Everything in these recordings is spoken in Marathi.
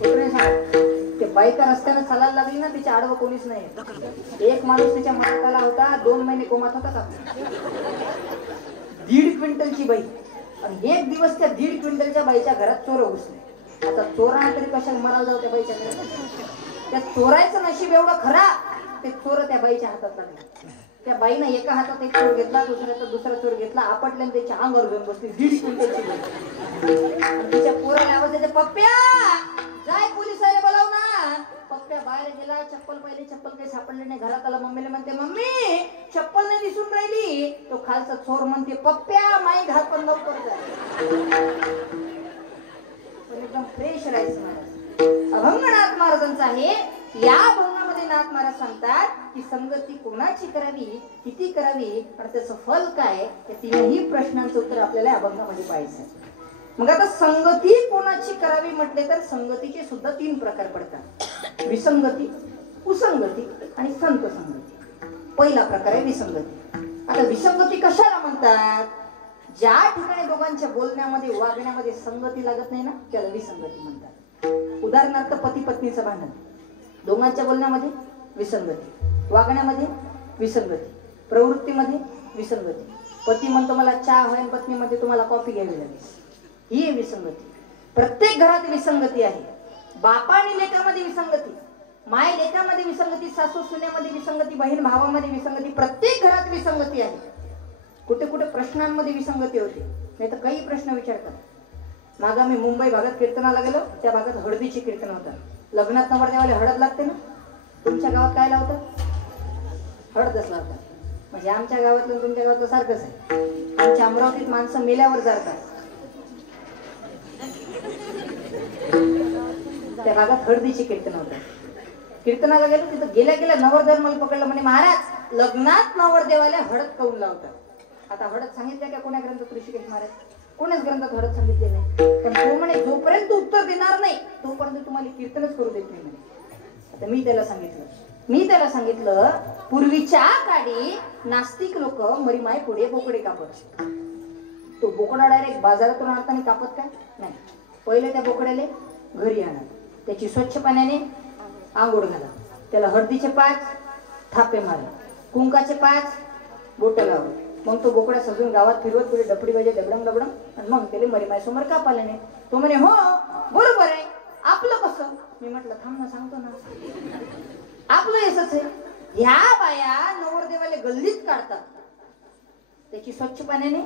ते बायका रस्त्याने चालायला लागली ना, तिच्या आडवं कोणीच नाही. एक माणूस तिच्या मार्गाला होता, 2 महिने कोमात होता का. 1.5 क्विंटलची बाई, आणि एक दिवस त्या 1.5 क्विंटलच्या बाईच्या घरात चोर घुसले. आता चोरांना तरी कशाला मरायला जाऊ त्या बाईच्या घरात. त्या चोरायचं नशीब एवढं खरा, ते चोर त्या बाईच्या हातात लागले. त्या बाईनं एका हातात एक चोर घेतला, दुसरा चोर घेतला, आपटल्याने त्याच्या अंगावर घेऊन बसली 1.5 क्विंटलची बाई. तिच्या पोराला आवाज येते, पप्प्या जाय पोलिसाला बोलाव ना. पप्प्या बाहेर गेला, चप्पल पाहिली, चप्पल काही सापडले नाही. घरात आला, मम्मीला म्हणते, मम्मी चप्पल नाही दिसून राहिली. तो खालचा चोर म्हणते, पप्प्या माई घाल पण लवकर जाय. एकदम फ्रेश राहायचं महाराज. अभंगनाथ महाराजांचा आहे. या अभंगामध्ये नाथ महाराज सांगतात की संगती कोणाची करावी, किती करावी, आणि त्याचं फल काय, या तीनही प्रश्नांचं उत्तर आपल्याला अभंगामध्ये पाहायचं. मग आता संगती कोणाची करावी म्हटले तर संगतीचे सुद्धा 3 प्रकार पडतात. विसंगती, कुसंगती आणि संत संगती. पहिला प्रकार आहे विसंगती. आता विसंगती कशाला म्हणतात? ज्या ठिकाणी दोघांच्या बोलण्यामध्ये, वागण्यामध्ये संगती लागत नाही ना, त्याला विसंगती म्हणतात. उदाहरणार्थ पती पत्नीचं भांडण, दोघांच्या बोलण्यामध्ये विसंगती, वागण्यामध्ये विसंगती, प्रवृत्तीमध्ये विसंगती. पती म्हणतो मला चहा हवी, पत्नी म्हणते तुम्हाला कॉफी घ्यावी लागेल. ही विसंगती. प्रत्येक घरात विसंगती आहे. बापा आणि लेकामध्ये विसंगती, माय लेकामध्ये विसंगती, सासू सुनेमध्ये विसंगती, बहीण भावामध्ये विसंगती. प्रत्येक घरात विसंगती आहे. कुठे कुठे प्रश्नांमध्ये विसंगती होते, नाही तर काही प्रश्न विचारतात. मागा मी मुंबई भागात कीर्तनाला गेलो, त्या भागात हळदीचे कीर्तन होतं. लग्नात नवरदेवाला हळद लागते ना, तुमच्या गावात काय लावतात? हळदच लावतात. म्हणजे आमच्या गावातलं तुमच्या गावातलं सारखंच आहे. आमच्या अमरावतीत माणसं मेल्यावर जातात, त्या भागात हळदीचे कीर्तन होतात. कीर्तनाला गेलो, तिथं गेल्या गेल्या नवरदेव मला पकडलं, म्हणे महाराज लग्नात नवरदेवाला हळद काऊन लावतात? आता हळद सांगितलं का कोण्या ग्रंथात? ऋषिकेश महाराज कोणाच ग्रंथात हळद सांगितले नाही. पण तो म्हणे जोपर्यंत उत्तर देणार नाही तोपर्यंत तुम्हाला कीर्तनच करू देत नाही म्हणे. आता मी त्याला सांगितलं पूर्वीच्या काळी नास्तिक लोक मरीमाय पुढे बोकडे कापत. तो बोकडा डायरेक्ट बाजारातून आणताना कापत काय नाही. पहिले त्या बोकड्याला घरी आणा, त्याची स्वच्छ पाण्याने आंघोळ घाला, त्याला हळदीचे 5 थापे मारा, कुंकाचे 5 बोट लावा. मग तो बोकडा सजून गावात फिरवत पुढे डपडी वाजे डबडम डबडम, आणि मग त्याला मरीमाय समोर कापाले नाही. तो म्हणे हो बरोबर आहे, आपलं कसं? मी म्हटलं थांब ना, सांगतो ना. आपलं असंच आहे. ह्या बाया नवरदेवाला गल्लीत काढतात, त्याची स्वच्छ पाण्याने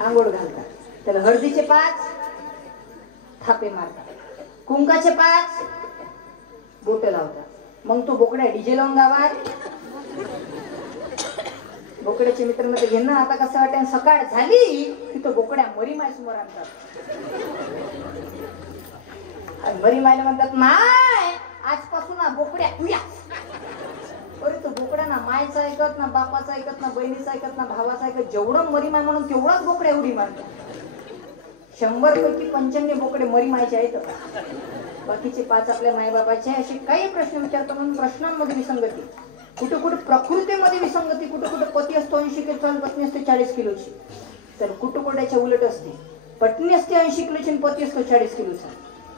आंघोळ घालतात, त्याला हळदीचे 5 थापे मारतात, कुंकाचे 5 बोट लावतात. मग तो बोकड्या डीजे लावून गावात. बोकड्याचे मित्र मध्ये घेणं आता कसं वाटेल, सकाळ झाली की तो बोकड्या मरीमाय समोर आणतात. आणि मरीमायला म्हणतात माय आजपासून ना बोकड्या तुया. अरे तो बोकड्या ना मायचं ऐकत ना, बापाचं ऐकत ना, बहिणीचं ऐकत ना, भावाचं ऐकत. जेवढं मरीमाय म्हणून तेवढाच बोकड्या एवढी मारतात. 100 पैकी 95 बोकडे मरीमायचे आहेत, बाकीचे 5 आपल्या मायबापाचे. असे काही प्रश्न विचारतो म्हणून प्रश्नांमध्ये विसंगती. कुठे कुठे प्रकृतीमध्ये विसंगती, कुठे कुठे पती असतो 80 किलोचा आणि पत्नी असते 40 किलोची. तर कुटुंबाच्या उलट असते, पत्नी असते 80 किलोची आणि पती असतो 40 किलोचा.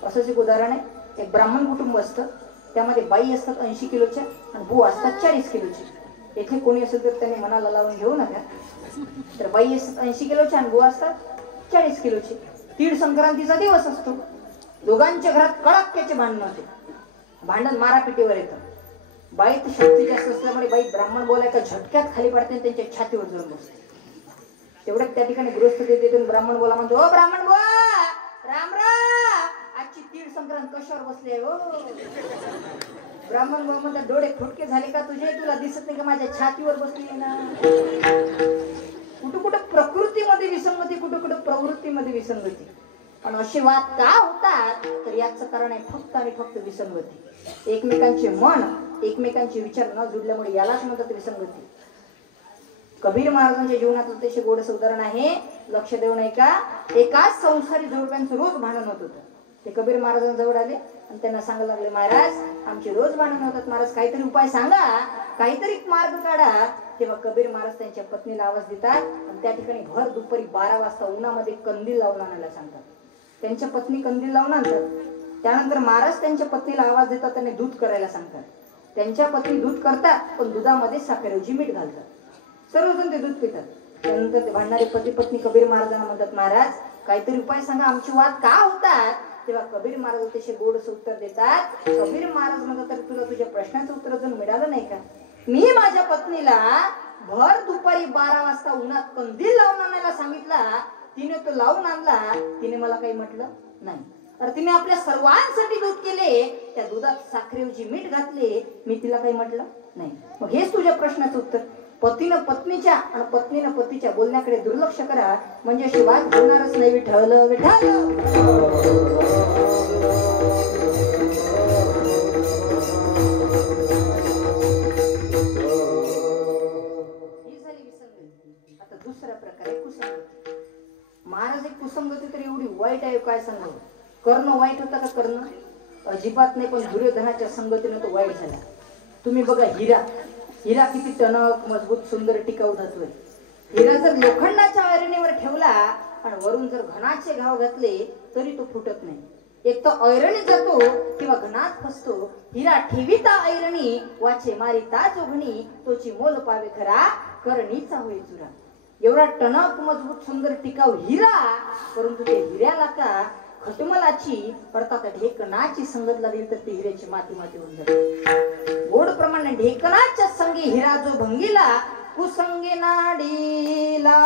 असंच एक उदाहरण आहे. एक ब्राह्मण कुटुंब असतं, त्यामध्ये बाई असतात 80 किलोच्या आणि बुवा असतात 40 किलोची. येथे कोणी असेल तर त्याने मनाला लावून घेऊ नका. तर बाई असतात 80 किलोच्या आणि बुवा असतात 40 किलोची. तीळ संक्रांतीचा दिवस असतो. दोघांच्या घरात कडाक्याचे भांडण होते, भांडण मारापिटीवर येतं. बाई तर शक्ती जास्त असल्यामुळे बाई ब्राह्मण बोलायला झटक्यात खाली पडते आणि त्यांच्या छातीवर जाऊन बसते. तेवढ्यात त्या ठिकाणी गृहस्थ देते, ब्राह्मण बोला म्हणतो, ओ ब्राह्मण बुवा राम राम, आजची तीळ संक्रांत कशावर बसली आहे हो? ब्राह्मण बुवा म्हणतात, डोळे फुटके झाले का तुझे? तुला दिसत नाही का माझ्या छातीवर बसली आहे ना? कुठं कुठं प्रकृतीमध्ये विसंगती, कुठं कुठं प्रवृत्तीमध्ये विसंगती. पण असे वाद का होतात? तर याचं कारण आहे फक्त आणि फक्त विसंगती. एकमेकांचे मन, एकमेकांचे विचार न जुळल्यामुळे यालाच म्हणतात विसंगती. कबीर महाराजांच्या जीवनात अतिशय गोडसं उदाहरण आहे, लक्ष देऊ नये का? एकाच संसारी जोडप्यांचं रोज भांडण होत होतं. ते कबीर महाराजांजवळ आले आणि त्यांना सांगायला लागले, महाराज आमचे रोज भांडण होतात, महाराज काहीतरी उपाय सांगा, काहीतरी मार्ग काढा. तेव्हा कबीर महाराज त्यांच्या पत्नीला आवाज देतात आणि त्या ठिकाणी भर दुपारी 12 वाजता उन्हामध्ये कंदील लावून आणायला सांगतात. त्यांच्या पत्नी कंदील लावून आणतात. त्यानंतर महाराज त्यांच्या पत्नीला आवाज देतात आणि दूध करायला सांगतात. त्यांच्या पत्नी दूध करतात, पण दुधामध्ये साखरेऐवजी मीठ घालतात. सर्वजण ते दूध पितात. त्यानंतर ते भांडणारे पती पत्नी कबीर महाराजांना म्हणतात, महाराज काहीतरी उपाय सांगा, आमचे वाद का होतात? तेव्हा कबीर महाराज अतिशय गोडसं उत्तर देतात. कबीर महाराज म्हणतात, तर तुला तुझ्या प्रश्नाचं उत्तर अजून मिळालं नाही का? मी माझ्या पत्नीला भर दुपारी 12 वाजता उन्हात कंदील लावून आणायला सांगितला, तिने तो लावून आणला, तिने मला काही म्हटलं नाही. तर तिने आपल्या सर्वांसाठी दूध केले, त्या दुधात साखरेऐवजी मीठ घातले, मी तिला काही म्हटलं नाही. मग हेच तुझ्या प्रश्नाचं उत्तर. पतीनं पत्नीच्या आणि पत्नीनं पतीच्या बोलण्याकडे दुर्लक्ष करा, म्हणजे अशी वाद होणारच नाही. विठ्ठल विठ्ठल. आता दुसरा प्रकार आहे कुसंगती. महाराज एक कुसंगती तर एवढी वाईट आहे, काय सांगू. कर्ण वाईट होता का? कर्ण अजिबात नाही, पण दुर्योधनाच्या संगतीने तो वाईट झाला. तुम्ही बघा हिरा, हिरा किती टणक मजबूत सुंदर टिकाऊ धातू आहे. हिरा जर लोखंडाच्या ऐरणीवर ठेवला आणि वरून जर घणाचे घाव घातले तरी तो फुटत नाही. एक तर ऐरणीत जातो किंवा घणात फसतो. हिरा ठेविता ऐरणी वाचे मारिता जोगणी, तोची मोल पावे खरा करणीचा होई चुरा. एवढा टणक मजबूत सुंदर टिकाऊ हिरा, परंतु ते हिऱ्याला का खटमलाची अर्थात ढेकणाची संगत लागली तर ती हिऱ्याची माती माती होऊन जाते. गोड प्रमाणे ढेकणाच्या संगी हिरा जो भंगीला, कुसंगे नाडीला.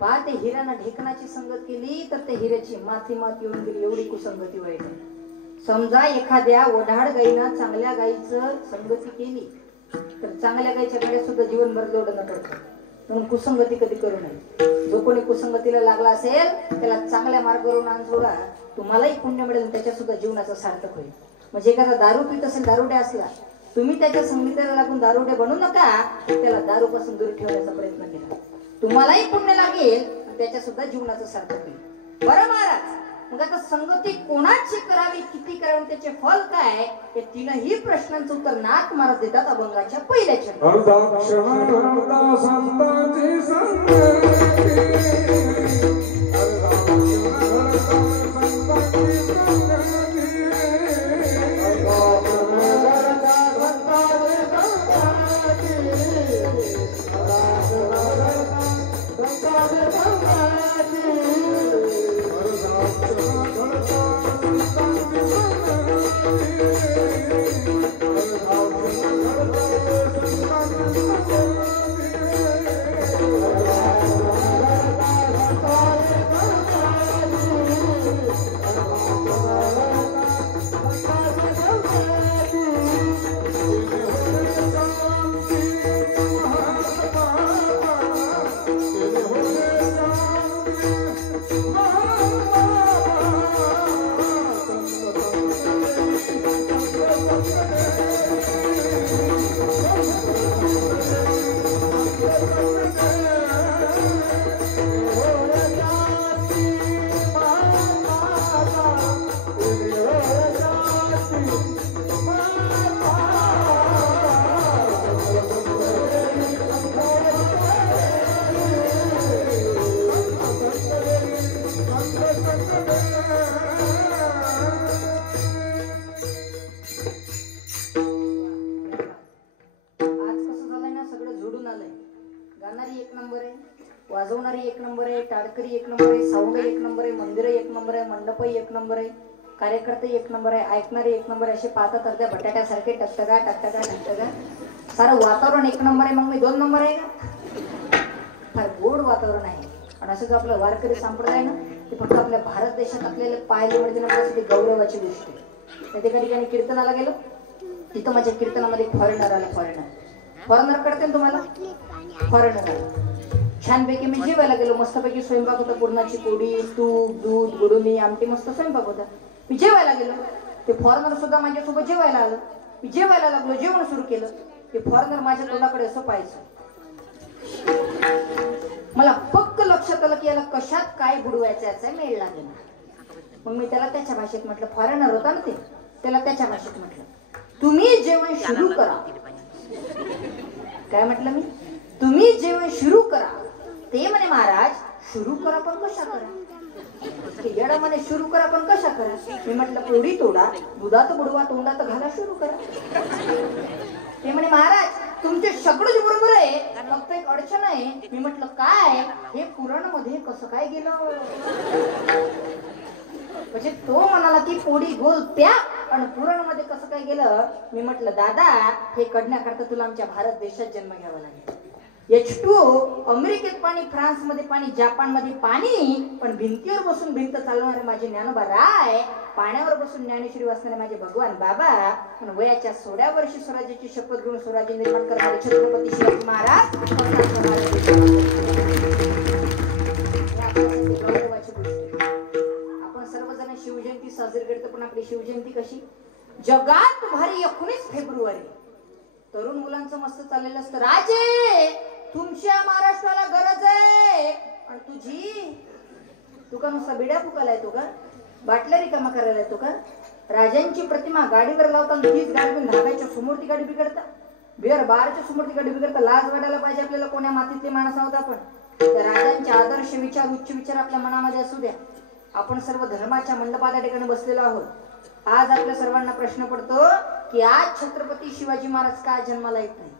पाहते हिराना ढेकणाची संगत केली तर ते हिऱ्याची माती माती होऊन गेली. एवढी कुसंगती वाईट आहे. समजा एखाद्या वढाड गाईना चांगल्या गाईचं संगती केली तर चांगल्या गाईच्या गाड्या सुद्धा जीवनभर लोढणं पडतं. म्हणून कुसंगती कधी करू नये. जो कोणी कुसंगतीला लागला असेल त्याला चांगल्या मार्गावरून आण सोडा, तुम्हालाही पुण्य मिळेल, त्याच्या सुद्धा जीवनाचं सार्थक होईल. म्हणजे एखादा दारू पित असेल, दारुड्या असला, तुम्ही त्याच्या संगतीला लागून दारुड्या बनू नका, त्याला दारू पासून दूर ठेवण्याचा प्रयत्न केला, तुम्हालाही पुण्य लागेल, त्याच्या सुद्धा जीवनाचं सार्थक होईल. बरं महाराज, मग आता संगती कोणाची करावी, किती करावी, त्याचे फल काय, हे तीनही प्रश्नांचं उत्तर नाथ महाराज देतात अभंगाच्या पहिल्या चरणात. गाणारी एक नंबर आहे, वाजवणारी एक नंबर आहे, टाळकरी एक नंबर आहे, साऊंड एक नंबर आहे, मंदिर एक नंबर आहे, मंडप एक नंबर आहे, कार्यकर्ते एक नंबर आहे, ऐकणारे एक नंबर असे पाहतात अर्ध्या बटाट्यासारखे टकटगा टकटगा टकटगा. सारं वातावरण एक नंबर आहे, मग मी 2 नंबर आहे का? फार गोड वातावरण आहे. आणि असं जो आपलं वारकरी संप्रदाय ना, ते फक्त आपल्या भारत देशात आपल्याला पाहायला मिळते ना, त्यासाठी गौरवाची गोष्ट आहे. त्या ठिकाणी कीर्तनाला गेलो, तिथं माझ्या कीर्तनामध्ये फॉरेनर आला. फॉरेनर कळते ना तुम्हाला? फॉरेनर आला. छानपैकी मी जेवायला गेलो, मस्तपैकी स्वयंपाक होता, पुरणाची पोळी, तूप, दूध, गुडुणी, आमटी, मस्त स्वयंपाक होता. मी जेवायला गेलो, ते फॉरेनर सुद्धा माझ्यासोबत जेवायला आलं. मी जेवायला लागलो, जेवण सुरू केलं. ते फॉरेनर माझ्या तोंडाकडे असं पाहायचं. मला पक्क लक्षात आलं की याला कशात काय बुडवायचं याचा मेळ लागेल. मग मी त्याला त्याच्या भाषेत म्हटलं, फॉरेनर होता ना ते, त्याला त्याच्या भाषेत म्हटलं, तुम्ही जेवण सुरू करा. काय म्हटलं मी? तुम्ही जेवण सुरू करा. ते म्हणे महाराज सुरू करा पण कशा करा? येडा म्हणे सुरू करा पण कशा करा? मी म्हटलं पोळी तोडा, दुधात बुडवा, तोंडात घाला, सुरू करा. ते म्हणे महाराज तुमचे सगळंच बरोबर आहे, फक्त एक अडचण आहे. मी म्हटलं काय? हे पुराण मध्ये कसं काय गेलं? म्हणजे तो म्हणाला की पोळी गोल त्या, आणि पुराण मध्ये कसं काय गेलं? मी म्हटलं दादा हे कडण्याकरता तुला आमच्या भारत देशात जन्म घ्यावा लागेल. H2O अमेरिकेत पाणी, फ्रान्स मध्ये पाणी, जपान मध्ये पाणी, पण भिंतीवर बसून भिंत चालवणारे माझे ज्ञानोबा राय, पाण्यावर बसून ज्ञानेश्वरी वाचणारे माझे भगवान बाबा, पण वयाच्या 16व्या वर्षी स्वराज्याची शपथ घेऊन स्वराज्य निर्माण करणारे छत्रपती शिवाजी महाराज. आपण सर्वजण शिवजयंती साजरी करतो, पण आपली शिवजयंती कशी? जगात भारी 19 फेब्रुवारी. तरुण मुलांचं मस्त चाललेलं असतं, राजे तुमच्या महाराष्ट्राला गरज आहे. आणि तू का नुसता बिड्या फुकायला येतो का? बाटल्या रिकामा करायला येतो का? राजांची प्रतिमा गाडीवर लावता, तीच गाडी धाब्याच्या समोर ती गाडी बिघडता, बिअर बारच्या समोर ती गाडी बिघडता. लाज वाटायला पाहिजे आपल्याला, कोण्या मातीतले माणसं आहोत आपण. त्या राजांचे आदर्श विचार, उच्च विचार आपल्या मनामध्ये असू द्या. आपण सर्व धर्माच्या मंडपाच्या ठिकाणी बसलेलो आहोत. आज आपल्या सर्वांना प्रश्न पडतो की आज छत्रपती शिवाजी महाराज का जन्माला येत नाही?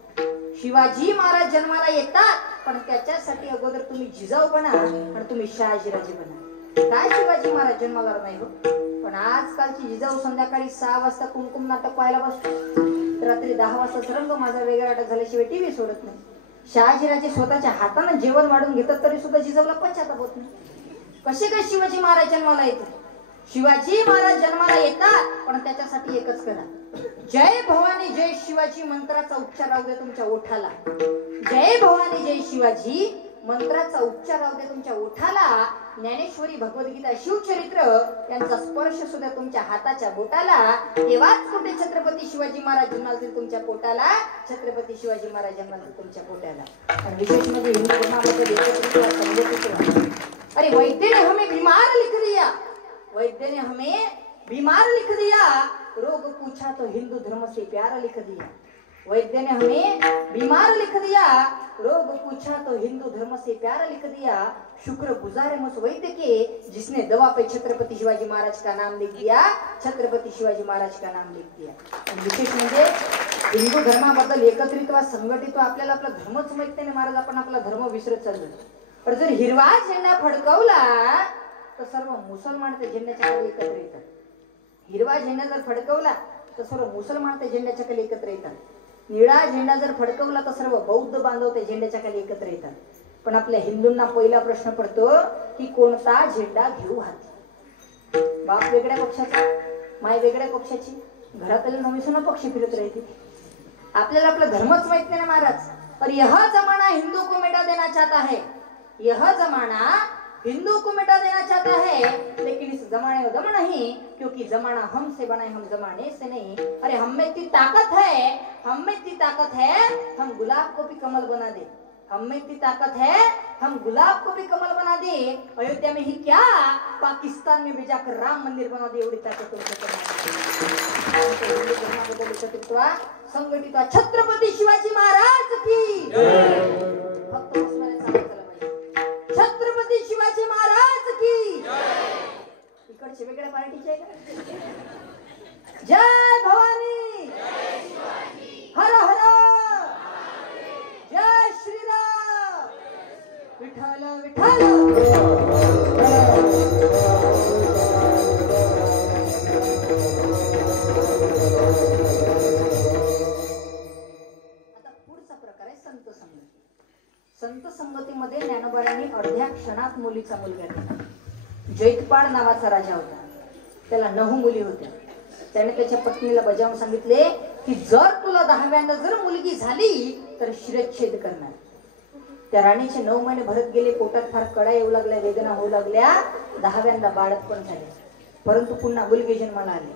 शिवाजी महाराज जन्माला येतात, पण त्याच्यासाठी अगोदर तुम्ही जिजाऊ बना आणि तुम्ही शहाजीराजे बना. काय शिवाजी महाराज जन्माला नाही हो? पण आजकालची जिजाऊ संध्याकाळी 6 वाजता कुमकुम नाटक पाहायला बसतो, रात्री 10 वाजता रंग माझा वेगळा नाटक झाल्याशिवाय टीव्ही सोडत नाही. शहाजीराजे स्वतःच्या हाताने जेवण वाढून घेतात, तरी सुद्धा जिजाऊला पश्चाताप होत नाही. कसे काय शिवाजी महाराज जन्माला येतात? शिवाजी महाराज जन्माला येतात, पण त्याच्यासाठी एकच करा, जय भवानी जय शिवाजी मंत्राचा उच्चार राहू द्या तुमच्या ओठाला. जय भवानी जय शिवाजी मंत्राचा उच्चार राहू द्या तुमच्या ओठाला. ज्ञानेश्वरी, भगवद्गीता, शिवचरित्र यांचा स्पर्श सुद्धा तुमच्या हाताच्या बोटाला. तेव्हाच कुठे छत्रपती शिवाजी महाराज जन्मातील तुमच्या पोटाला, छत्रपती शिवाजी महाराज जन्मातील तुमच्या पोटाला. आणि विशेष म्हणजे हिंदू धर्माबद्दल अरे वैद्य ने हमें बीमार लिख दिया, वैद्य ने हमें बीमार लिख दिया, रोग पूछा तो हिंदू धर्म से प्यार लिख दिया. वैद्य ने हमें बीमार लिख दिया, रोग पूछा तो हिंदू धर्म से प्यार लिख दिया. शुक्र गुजार है उस वैद्य के जिसने दवा पे छत्रपती शिवाजी महाराज का नाम लिख दिया, छत्रपती शिवाजी महाराज का नाम लिख दिया. आणि विशेष म्हणजे हिंदू धर्माबद्दल एकत्रित व संघटित आपल्याला आपला धर्मच माहित नाही महाराज, आपण आपला धर्म विसरत चाललो. पण जर हिरवा झेंडा फडकवला तर सर्व मुसलमान त्या झेंड्याच्या खाली एकत्र येतात. हिरवा झेंडा जर फडकवला तर सर्व मुसलमान त्या झेंड्याच्या खाली एकत्र येतात. निळा झेंडा जर फडकवला तर सर्व बौद्ध बांधव त्या झेंड्याच्या खाली एकत्र येतात. पण आपल्या हिंदूंना पहिला प्रश्न पडतो की कोणता झेंडा घेऊ हाती? बाप वेगळ्या पक्षाचा, माय वेगळ्या पक्षाची, घरातले नवीन पक्षी फिरत राहते. आपल्याला आपला धर्मच माहित नाही ना महाराज. और यह जमाना हिंदू को मिटा देना चाहता है, यह जमाना हिंदू को मिटा देना चाहता है, लेकिन इस जमाने में दम नहीं, क्योंकि जमाना हमसे बना है, हम जमाने से नहीं. अरे हम में इतनी ताकत है, हम में इतनी ताकत है, हम गुलाब को भी कमल बना दे. हम में इतनी ताकत है, हम गुलाब को भी कमल बना दे. अयोध्या में ही क्या, पाकिस्तान में भी जाकर राम मंदिर बना दे. एवढी ताकद संघटित छत्रपती शिवाजी महाराज की फक्त छत्रपती शिवाजी महाराज की. इकडचे वेगळ्या पार्टीचे आहे का? जय भवानी, हर हर, जय श्रीराम, विठ्ठल विठ्ठल. क्षणात मुलीचा मुलगा केला. जैतपाड नावाचा राजा होता. त्याला 9 मुली होत्या. त्याने त्याच्या पत्नीला बजावून सांगितले की जर तुला 10व्यांदा जर मुलगी झाली तर शिरच्छेद करणार. त्या राणीचे 9 महिने भरत गेले. पोटात फार कळा येऊ लागल्या, वेदना होऊ लागल्या. 10व्यांदा बाळक पण झाले. परंतु पुन्हा मुलगी जन्माला आली.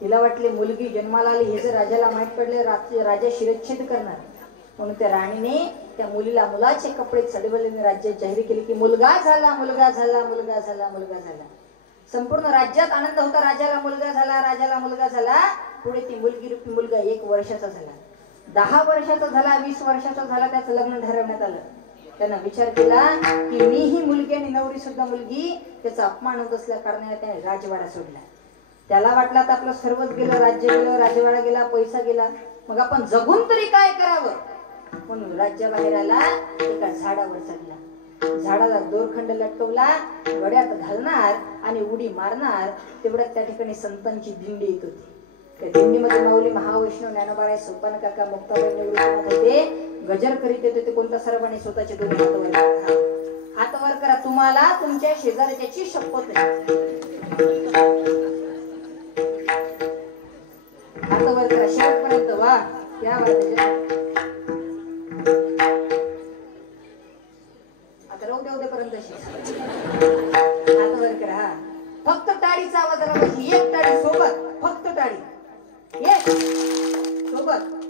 तिला वाटले मुलगी जन्माला आली हे जर राजाला माहीत पडले राजा शिरच्छेद करणार. म्हणून त्या राणीने त्या मुलीला मुलाचे कपडे चढवल्याने राज्यात जाहीर केले की मुलगा झाला, मुलगा झाला, मुलगा झाला, मुलगा झाला. संपूर्ण राज्यात आनंद होता. राजाला मुलगा झाला, राजाला मुलगा झाला. पुढे ती मुलगी रूपी मुलगा 1 वर्षाचा झाला, 10 वर्षाचा झाला, 20 वर्षाचा झाला. त्याचं लग्न ठरवण्यात आलं. त्यानं विचार केला की मी ही मुलगी आणि नवरी सुद्धा मुलगी, त्याचा अपमान होत असल्या कारणाने त्याने राजवाडा सोडला. त्याला वाटलं आता आपलं सर्वच गेलं, राज्य गेलं, राजवाडा गेला, पैसा गेला, मग आपण जगून तरी काय करावं. म्हणून राज्याबाहेर आला. एका झाडावर चढला. झाडाला दोरखंड लटकवला, गड्यात घालणार आणि उडी मारणार. तेवढ्यात त्या ठिकाणी संतांची दिंडी येत होती. त्या दिंडीमध्ये माऊली महावैष्णव, ज्ञानोबा, सोपान काका, मुक्ताबाई निवृत्त होते. गजर करीत येत होते. कोणता सर्वांनी स्वतःचे दोन्ही हात वर करा. हात वर करा. तुम्हाला तुमच्या शेजारच्याची शपथ आहे. हात वर करा शेवटपर्यंत. वा या आता राहू द्या उद्यापर्यंत. हात वर करा. हा फक्त टाळीचा आवाज आला पाहिजे. 1 टाळी सोबत, फक्त टाळी 1 सोबत.